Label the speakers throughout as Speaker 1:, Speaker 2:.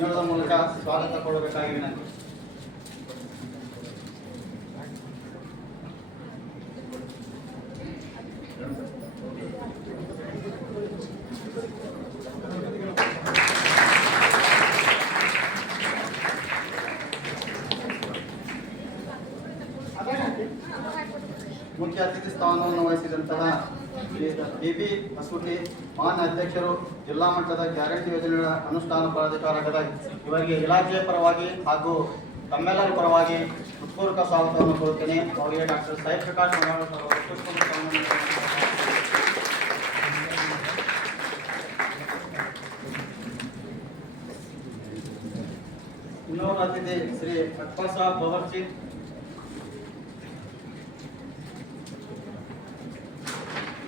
Speaker 1: ನೀಡೋದ್ರ ಮೂಲಕ ಸ್ವಾಗತ ಕೊಡಬೇಕಾಗಿ ವಿನಂತಿ ಮುಖ್ಯ ಅತಿಥಿ ಸ್ಥಾನವನ್ನು ವಹಿಸಿದಂತಹ ಬಿ ಬಿ ಹಸೂಟಿ ಮಾನ್ಯ ಅಧ್ಯಕ್ಷರು ಜಿಲ್ಲಾ ಮಟ್ಟದ ಗ್ಯಾರಂಟಿ ಯೋಜನೆಗಳ ಅನುಷ್ಠಾನ ಪ್ರಾಧಿಕಾರಗಳ ಇವರಿಗೆ ಇಲಾಖೆಯ ಪರವಾಗಿ ಹಾಗೂ ತಮ್ಮೆಲ್ಲರ ಪರವಾಗಿ ಹೃತ್ಪೂರ್ವಕ ಸ್ವಾಗತವನ್ನು ಕೋರುತ್ತೇನೆ. ಅವರಿಗೆ ಡಾಕ್ಟರ್ ಸಾಯಿ ಪ್ರಕಾಶ್ ಇನ್ನೊಬ್ಬ ಅತಿಥಿ ಶ್ರೀ ಅಕ್ಬರ್ ಸಾಬ್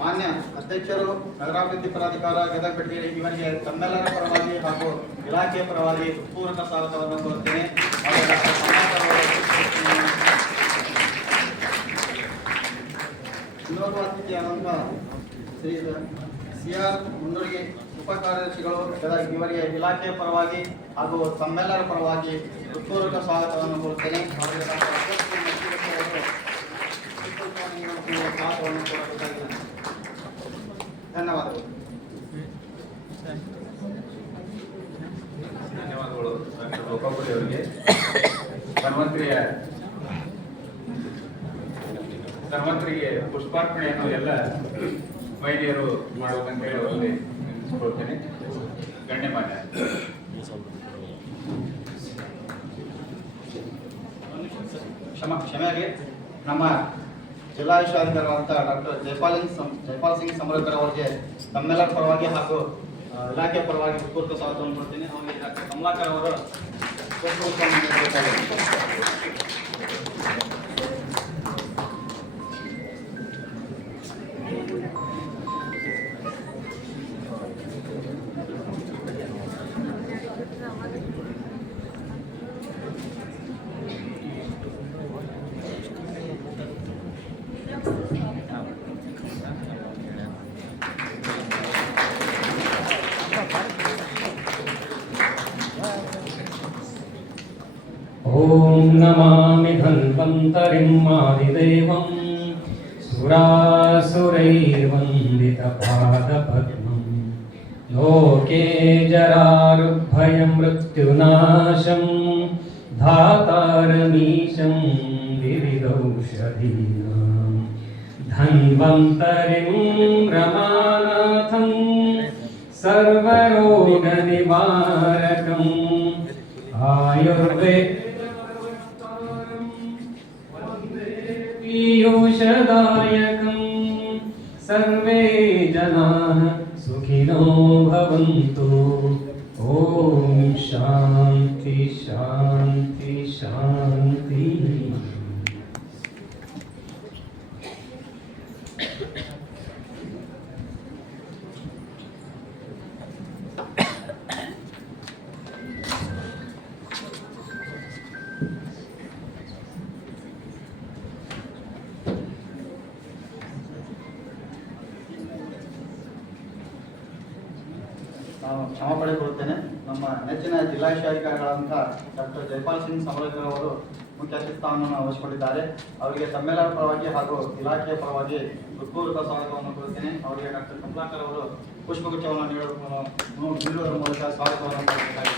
Speaker 1: ಮಾನ್ಯ ಅಧ್ಯಕ್ಷರು ನಗರಾಭಿವೃದ್ಧಿ ಪ್ರಾಧಿಕಾರ ಗದಗ ಇವರಿಗೆ ತಮ್ಮೆಲ್ಲರ ಪರವಾಗಿ ಹಾಗೂ ಇಲಾಖೆಯ ಪರವಾಗಿ ಪೂರ್ಣ ಸ್ವಾಗತವನ್ನು ಕೋರ್ತೇನೆ ಇನ್ನೋರ್ವ ಅತಿಥಿಯಾದಂಥ ಶ್ರೀ ಸಿ ಆರ್ ಮುಂದೂರಿಗೆ ಉಪ ಕಾರ್ಯದರ್ಶಿಗಳು ಗದಗ ಇವರಿಗೆ ಇಲಾಖೆಯ ಪರವಾಗಿ ಹಾಗೂ ತಮ್ಮೆಲ್ಲರ ಪರವಾಗಿ ಹೃತ್ಪೂರ್ವಕ ಸ್ವಾಗತವನ್ನು ಕೋರುತ್ತೇನೆ ಅವರಿಗೆ ಡಾಕ್ಟರ್ ಅಗಸ್ತ್ಯ ಮತ್ತಿಗೌಡ ಅವರು ಸ್ವಾಗತವನ್ನು ಕೋರಬೇಕಾಗಿದೆ ಧನ್ಯವಾದಗಳು
Speaker 2: ಧನ್ಯವಾದಗಳು ಗೋಪಾಪುರಿ ಅವರಿಗೆ ಧನ್ವಂತರಿಯ ಧನ್ವಂತರಿಗೆ ಪುಷ್ಪಾರ್ಪಣೆಯನ್ನು ಎಲ್ಲ ಮಹಿಳೆಯರು ಮಾಡಬೇಕಂತ ಹೇಳಿ ಅವರಲ್ಲಿ ಗಣ್ಯ ಗಣ್ಯಮಾನ್ಯ
Speaker 1: ಕ್ಷಮ, ಕ್ಷಮೆಯಾಗಿ ನಮ್ಮ ಜಿಲ್ಲಾ ವಿಶ್ವಾಧಿಕಾರಿಗಳಂತ ಡಾಕ್ಟರ್ ಜೈಪಾಲ್ ಜೈಪಾಲ್ ಸಿಂಗ್ ಸಮರಕರ್ ಅವರಿಗೆ ತಮ್ಮೆಲ್ಲರ ಪರವಾಗಿ ಹಾಗೂ ಇಲಾಖೆ ಪರವಾಗಿ ಪೂರ್ತ ಸ್ವಾಗತವನ್ನು ಕೊಡ್ತೀನಿ ಅವರಿಗೆ ಡಾಕ್ಟರ್ ಕಮಲಾಕರ್ ಅವರು Thank ನೀಡಬೇಕಾಗಿದೆ.
Speaker 3: ॐ नमामि धन्वन्तरिम् आदिदेवं सुरासुरैर्वन्दितपादपद्मम् लोके जरारुभयं मृत्युनाशं धातारमीशं विविधौषधीनां धन्वन्तरिं रमानाथं सर्वरोगनिवारकम् पीयूषदायकम् सर्वे जनाः सुखिनो भवन्तु। ॐ शान्ति शान्ति।
Speaker 1: ನಾನು ಕ್ಷಮ ಪಡೆದುಕೊಳ್ಳುತ್ತೇನೆ. ನಮ್ಮ ನೆಚ್ಚಿನ ಜಿಲ್ಲಾಧಿಕಾರಿಗಳಾದಂಥ ಡಾಕ್ಟರ್ ಜೈಪಾಲ್ ಸಿಂಗ್ ಸಮರಕರ್ ಅವರು ಮುಖ್ಯ ಸ್ಥಾನವನ್ನು ವಹಿಸಿಕೊಂಡಿದ್ದಾರೆ. ಅವರಿಗೆ ಸಮ್ಮೇಳನ ಪರವಾಗಿ ಹಾಗೂ ಇಲಾಖೆಯ ಪರವಾಗಿ ಹೃತ್ಪೂರ್ವಕ ಸ್ವಾಗತವನ್ನು ಕೊಡುತ್ತೇನೆ. ಅವರಿಗೆ ಡಾಕ್ಟರ್ ಕಮಲಾಕರ್ ಅವರು ಪುಷ್ಪಗುಚ್ಛವನ್ನು ನೀಡುವ ನೀಡುವುದರ ಮೂಲಕ ಸ್ವಾಗತವನ್ನು ಕೋರುತ್ತಾರೆ